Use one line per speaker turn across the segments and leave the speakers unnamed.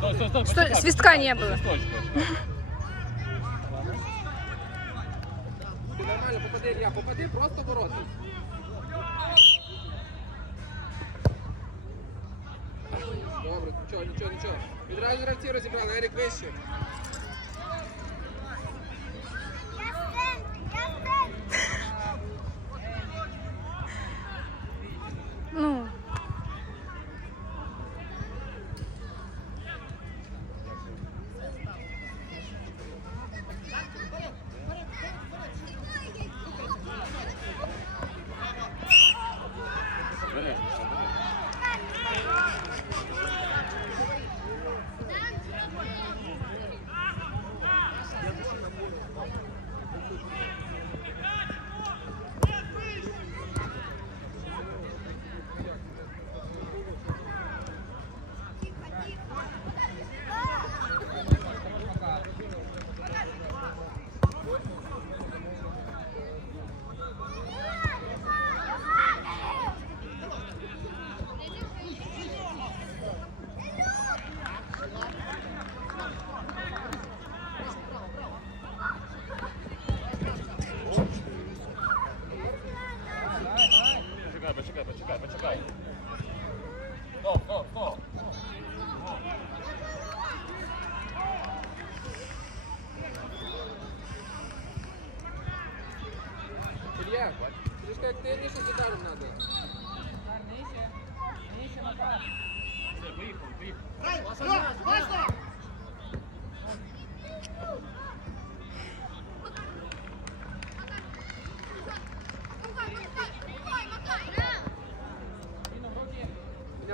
Стой, стой, стой,
Сто-
почекай,
свистка
почекай,
не было.
свисточку.
Ти нормально, попади, Ілля, попади просто в ворота. Добре, нічого, нічого, нічого. Відразу гравці розібрали, Ерік вище.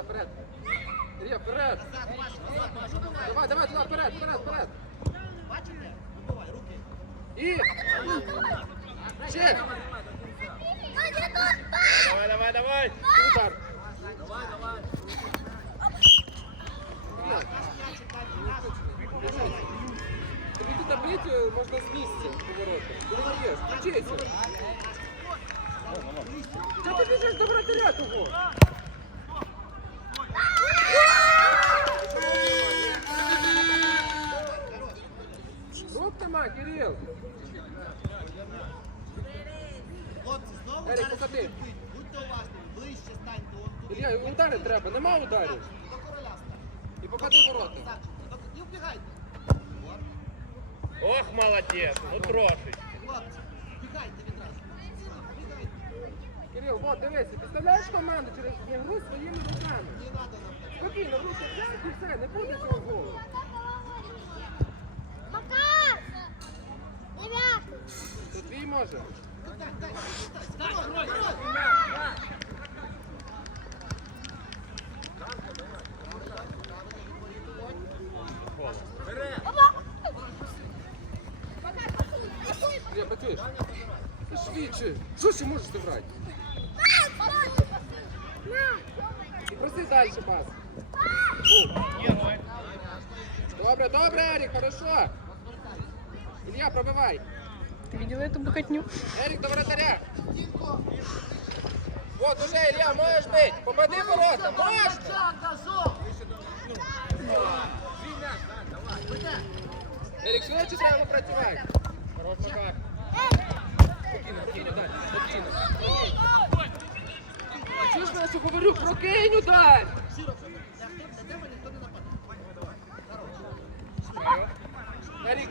вперед. Ілля, вперед. Давай, давай, туди, вперед, вперед, вперед. І. Ще.
Давай, давай, давай.
Удар. Ілля. Дивись. Тобі тут таблицю можна з місця повороти. Ти не б'єш, включися. Чого ти біжиш до вратаря того? Рук нема, Кирил.
Хлопці, знову
Ерік,
зараз
покати.
будуть бити. Будьте уважні, ближче станьте вон туди.
Ілля, удари треба, нема ударів.
До короля стань.
І покати ворота.
Старченко, до- не вбігайте. От,
Ох, молодець, ну трошечки.
хлопці, вбігайте відразу. Вбігайте.
Кирил, вот дивися, підставляєш команду через гру своїми руками.
Не треба нам так.
Спокійно, руки взяв і все, не буде цього голу. Це твій може.
Дай, дай, дай. Здорово, здорово.
Ілля, працюєш? Ти швидше. Що ще можеш зіграти? І проси далі пас. О. Добре, добре, Ерік, хорошо. Ілля, пробивай.
ты видела эту бухотню?
Ерік до вратаря. Вот уже, Илья, можешь бить. Попади в ворота, можешь. Ерік, швидше треба працювати.
Хорош, Макар.
Спокійно, спокійно, дай. Спокійно. Чого ж я що говорю? Прокинь удар! Ерік.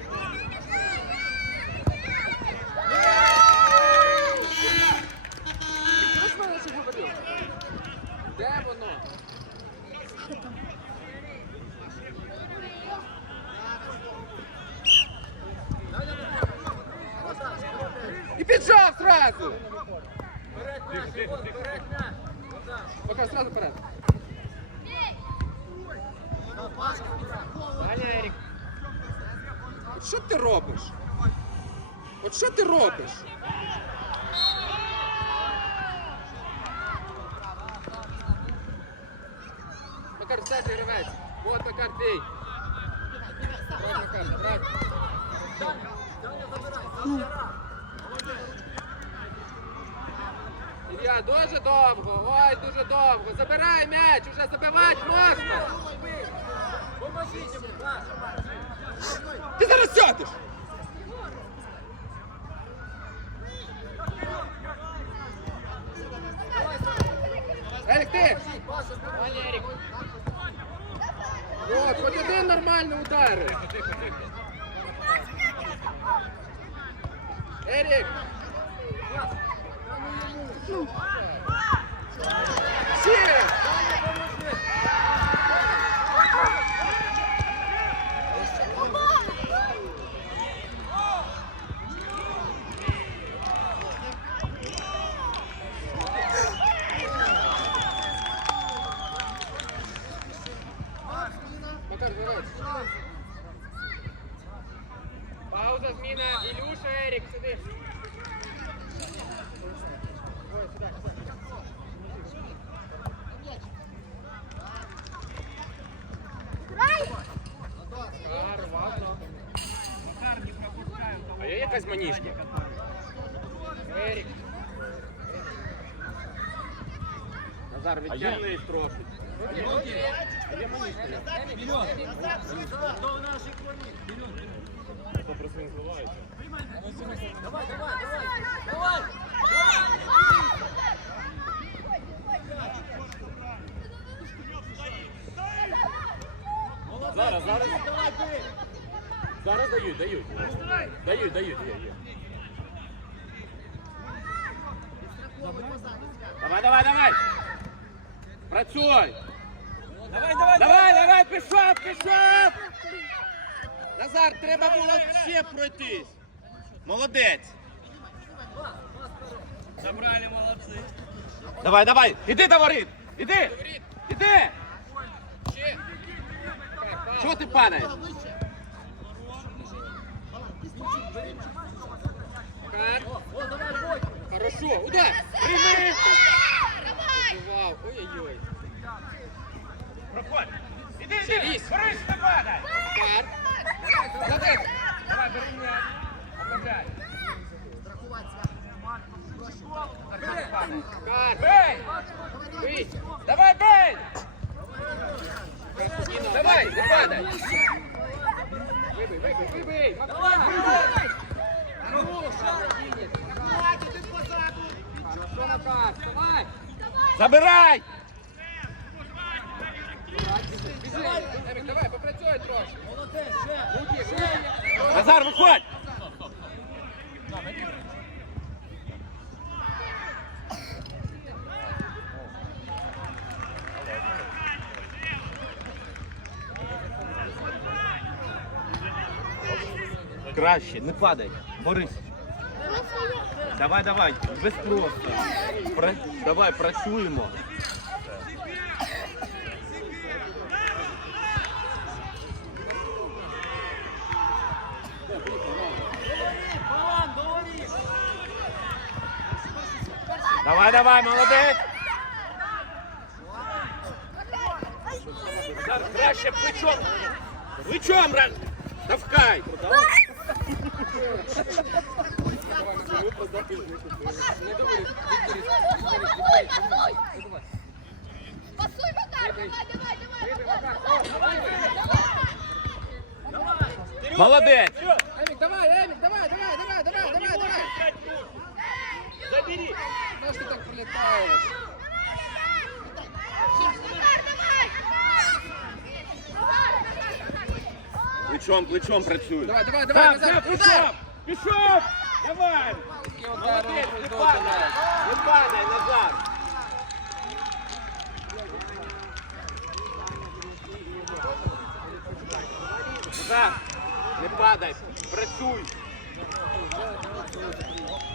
І піджав сразу!
Тихо, тихо, тихо.
Пока сразу вперед.
Даня, Ерік.
От що ти робиш? От що ти робиш? Макар, кстати, гравець. Вот Макар, бій. Вот Макар, брат. Ілля, дуже довго, ой, дуже довго. Забирай м'яч, уже забивати можна. Поможіть йому, Паш. Ти зараз сядеш! Ерік, ти!
Валерик.
От, хоч один нормальний удар.
Тихо, тихо, тихо.
Ерік! Ще! Макар, гравець.
Пауза, зміна. Ілюша, Ерік, сиди. якась манішка? Ерік.
Назар,
А є вниз трошки. Хто просто він зливається? Зараз, зараз. Зараз дають, дають. Дають, дають, є, є. Давай, давай, давай. Працюй. Давай, давай, давай, давай, пішов, пішов. Назар, треба було ще пройтись. Молодець. Забрали, молодці. Давай, давай, іди до воріт. Іди. Іди. Чого ти падаєш?
Хорошо, удар!
Прийми.
Вау, ой-ой-ой.
Проходь. Іди, іди. Не падай.
Удар. Молодець.
Давай, бери м'яч. Оформляй.
Кар.
Бей.
Бий.
Давай, бей.
Давай, не падай.
Забирай.
Емік, давай, попрацюй трошки. Руки, руки.
Назар, виходь. Краще, не падай. Борись. Давай, давай, без просто. Пра... Давай, працюємо. Давай, давай, молодець. Краще плечом. Плечом. Давкай.
Пасуй, Макар, давай, давай, давай, давай.
Молодець.
Емік, давай, Емік, давай, давай, давай, давай, давай, давай.
Забери.
Що ж ти так прилітаєш?
Макар, давай.
Плечом, плечом працюй.
Давай, давай, давай,
Так,
Назар,
все,
удар.
пішов. Пішов. Давай. Молодець, не падай. Не падай, Назар. Назар, не падай. Працюй.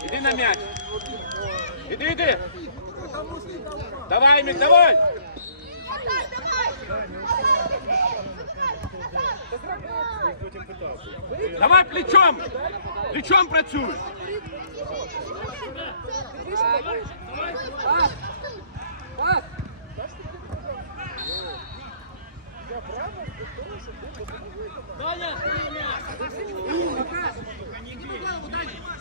Іди на м'яч. Іди, іди. Давай, Мік, давай.
Макар, давай.
Давай плечом. Плечом працюй.
Пас. Пас. Вибий. Не говоріть, Макар.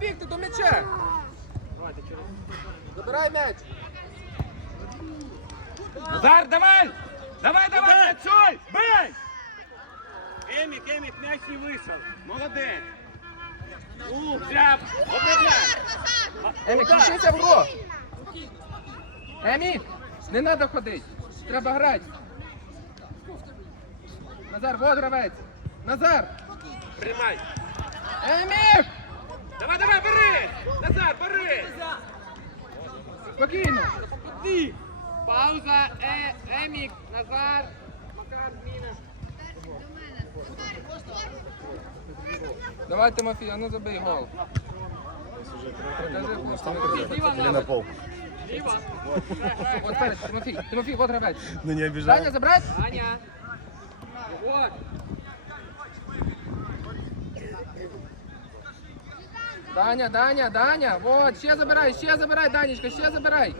Бігти до м'яча. Забирай м'яч.
Назар, давай! Давай, давай, працюй! Бей! Емік, Емік, м'яч не вийшов. Молодець. У, взяв. Обробляй.
Емік, включися в гру. Емік, не треба ходити. Треба грати. Назар, вот гравець. Назар.
Приймай.
Емік!
Давай, давай, бери! Назар, бери!
Спокійно. Пауза. Е, Емік, Назар. Макар, зміна. Давай, Тимофій, а ну забий гол. Покажи хлопцям, як треба.
Или на пол.
От перед, Тимофій, Тимофій, вот гравець.
Ну не обижай.
Даня, забрать? Даня. Вот. Даня, Даня, Даня, вот, ще забирай, ще забирай, Данечка, ще забирай.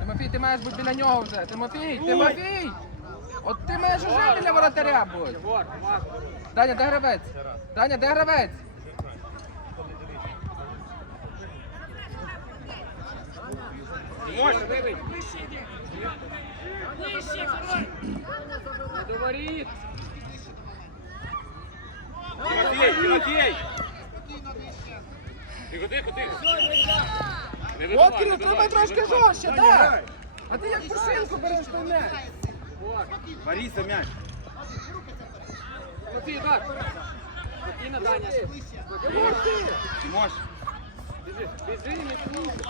Тимофій.
Ти маєш бути біля нього вже. Тимофій, Тимофій! От ти маєш вже біля воротаря бути. Даня, де гравець? Даня, де гравець? Говорит.
Тимофій, Тимофій! Тихо, тихо, тихо. Не
От,
вибивай,
Кирил,
не
тримай
вибивай,
трошки
не вибивай.
жорстче, так. А ти як пушинку береш той м'яч.
Боріса м'яч.
Тимофій, так. Спокійно, Даня.
Ти можеш.
Біжи, біжи, не смійся.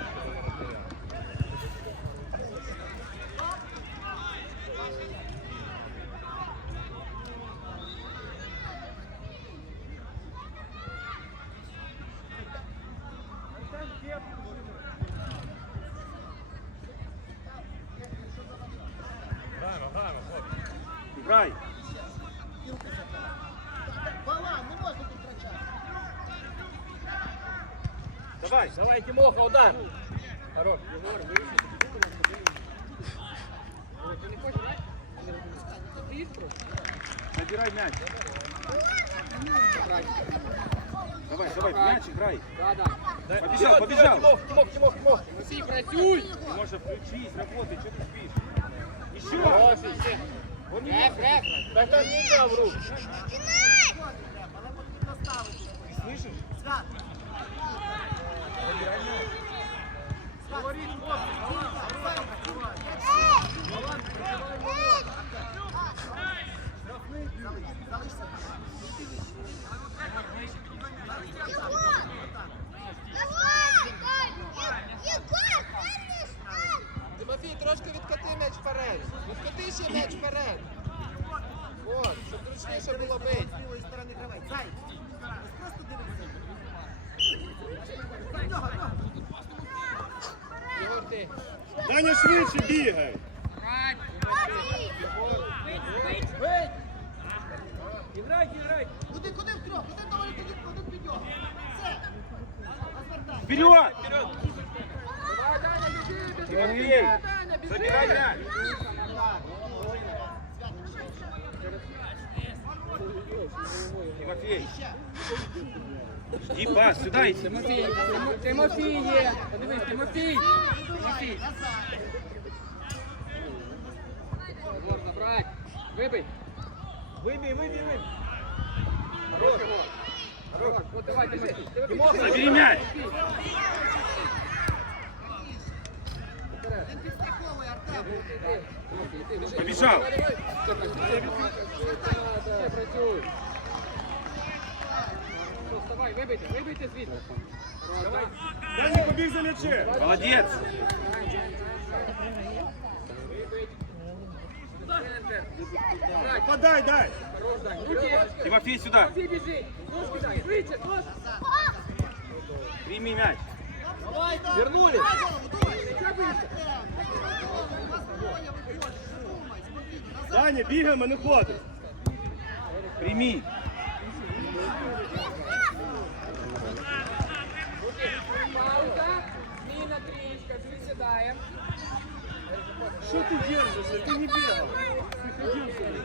Давай, давай, Тимоха, удар.
Хорош. Єгор, вийшов. Ти не хочеш грати? Ти просто.
Набирай мяч. Давай, давай, мяч играй.
Да, да.
Побежал, побежал.
Тимох, Тимох, Тимох. Тимофій, працюй.
Ты можешь включись, работай, что ты спишь? Еще.
Хороший, ще.
Он не
Реф, реф.
Так там не дал в руку.
Але потрібно ставити.
Ты слышишь?
Свят,
Тимофій, трошки відкати м'яч вперед. Відкати ще м'яч вперед. От, щоб зручніше було бити.
З лівої сторони гравець. Зай. Просто дивися.
Даня швидше бігай.
Куди, куди втрьох? Один доволі, один, один під нього. Все. Розвертай.
Вперед!
Давай, Даня, біжи, біжи.
Тимофей,
Даня, біжи.
забирай мяч. Тимофей, жди пас, сюда иди.
Тимофій, Тимо- Тимофій є. Подивись, Тимофій. Тимофій. Егор, забрать. Вибий.
Выбей, выбей, выбей.
Хорош, Егор. Хорош. Вот давай, Тимофій. Тимофій,
Забери мяч.
Він підстраховує Артем.
Тимофій, ти біжи.
Побежал.
Все, працюй. Все, працюй. Все, Вставай, вибийте, вибийте звідти. Давай.
Даня побіг за м'ячем.
Молодец.
Центр.
Подай, дай.
Хорош, Дань. Руки.
Тимофей, сюда.
Тимофей, біжи. Ножки дай. Швидше, ножки.
Прими мяч.
Вернули.
Даня, бігаємо, не ходимо.
Прими.
трієчка. Присідаємо.
Що ти держишся? Ти не бігав. Ти ходив сюди.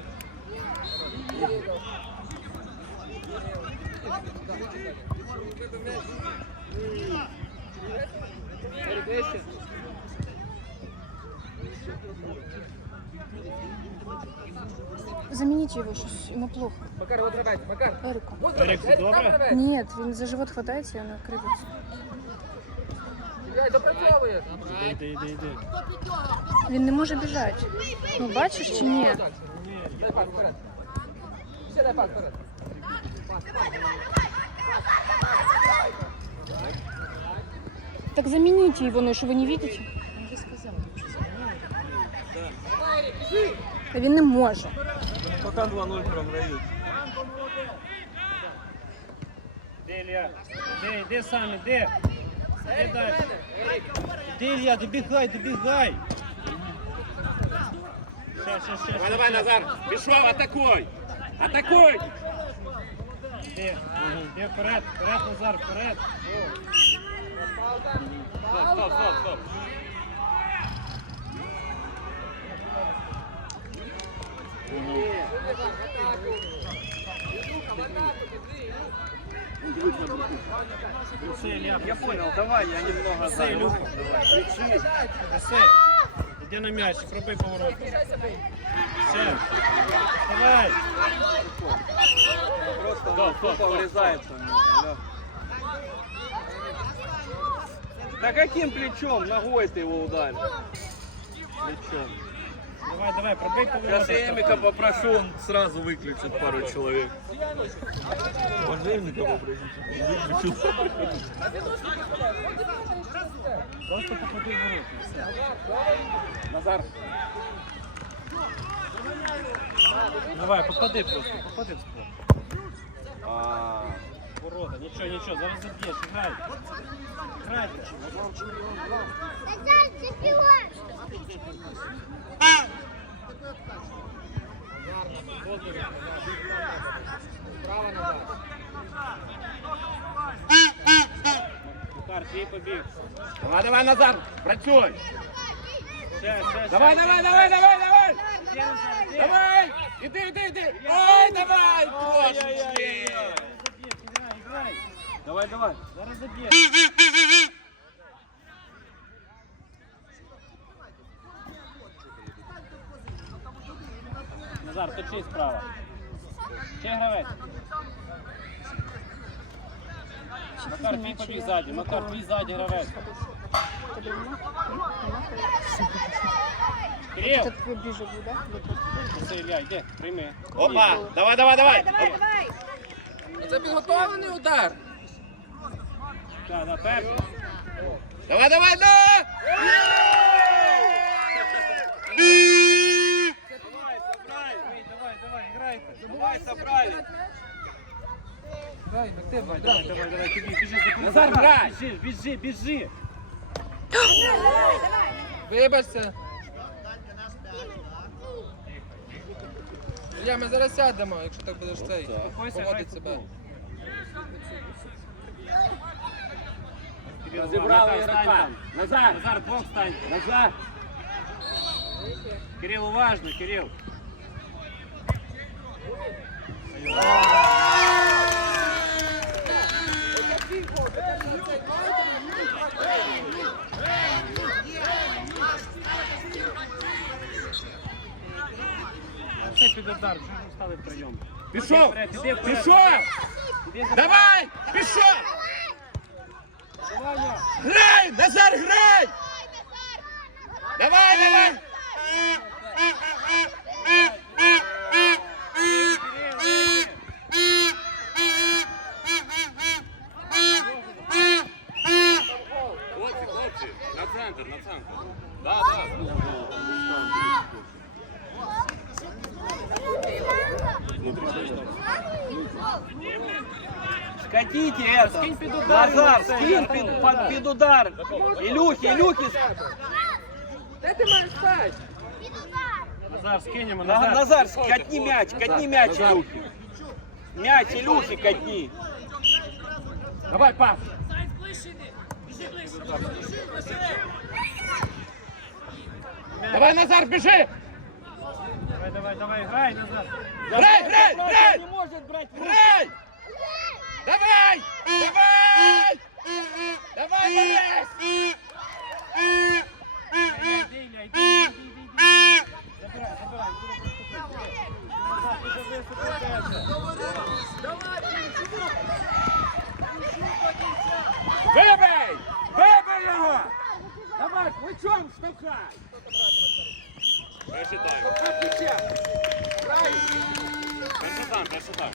Ерік, вище.
Замените его, сейчас ему плохо.
Макар, вот рвать. Макар.
Эрику.
Вот
Ерік,
рвать.
ти добре?
Там рвать.
Нет, він за живот хватається і вона кривиться.
Блядь, допрацьовуєш.
Іди, іди, іди.
Він не може біжати. Ну бачиш чи ні?
Дай пас вперед. Ще дай пас вперед.
Так замените его, ну що ви не видите? Та він не може.
Пока 2-0 програють.
Де, Ілля? Де, де саме, де? Де далі? Де, Ілля, добігай, добігай. Ще, ще, ще.
Давай, давай, Назар. Пішов, атакуй. Атакуй.
Де? Де вперед, вперед, Назар, вперед.
Стоп, стоп, стоп, стоп.
Все, Ілля,
Я понял, давай, я немного за.
Ілюха. Кричи. Іди на м'яч, пробий поворот. Все. Давай.
Стоп, стоп, стоп, врезается. Да каким плечом? Ногой ты его ударил. Плечом.
Давай, давай, пробий поворот.
Сейчас я Эмика попрошу, он сразу выключит пару человек. Можно Эмика попросить, он выключит.
Просто попади в ворота. і все.
Назар.
Давай, попади просто, попади в спорт.
А,
Ворота, нічого, нічого, зараз заб'єш, грай. Грай.
Право назад.
Макар, твій побіг.
Давай, давай, Назар, працюй.
Ще, ще, ще.
Давай, давай, давай, давай, давай.
Іди, Назар, іди.
Давай. Иди, иди, иди. Ой, давай, трошечки.
Зараз заб'єш, грай, грай.
Давай, давай.
Зараз заб'єш. Назар, точи справа. Ще гравець. Макар, твій побіг ззаді. Макар, твій ззаді гравець. Кирил!
Це твій ближе буде, да?
Це Ілля, йди, прийми.
Опа, давай, давай, давай.
Це підготовлений удар.
Так, да, перший.
Давай, давай, да!
Давай, грайте.
Давай, собрали.
Дай, активно,
Давай, давай, давай, давай, тобі, біжи, закрий.
Назар, грай!
Біжи, біжи, біжи.
Вибачся. Я, ми зараз сядемо, якщо так будеш цей
Спокойся, грай
поводити себе.
футбол. Кирил,
Разобрал
Назар,
игрока.
стань там.
Назар.
Назар, двох стань.
Назар.
Кирил, уважно, Кирил. Все під удар, чого ви стали втроєм?
Пішов!
Іди вперед, іди вперед.
Пішов!
Іди за-
Давай! Пішов!
Давай, Ля.
Грай! Назар, грай! Давай, давай!
під,
я
під, під удар. Ілюхи, Ілюхи.
Де ти маєш стати?
Назар, скинемо,
На-
Назар.
Назар, катни мяч, катни мяч, Илюхи. Мяч, Илюхи, катни.
Давай, пас. Давай, Назар, біжи!
Давай, давай, давай, грай, Назар.
Грай, грай, грай!
Не может брать в руки.
Грай! Давай! Давай! Давай, Борис!
Іди, Ілля, іди, іди, іди, іди. Забирай, забирай. Назар, ти вже виступив.
Вибий! Вибий його! Давай, плечом штовхай!
Перший тайм.
Штовхай плечем!
Перший тайм, перший тайм.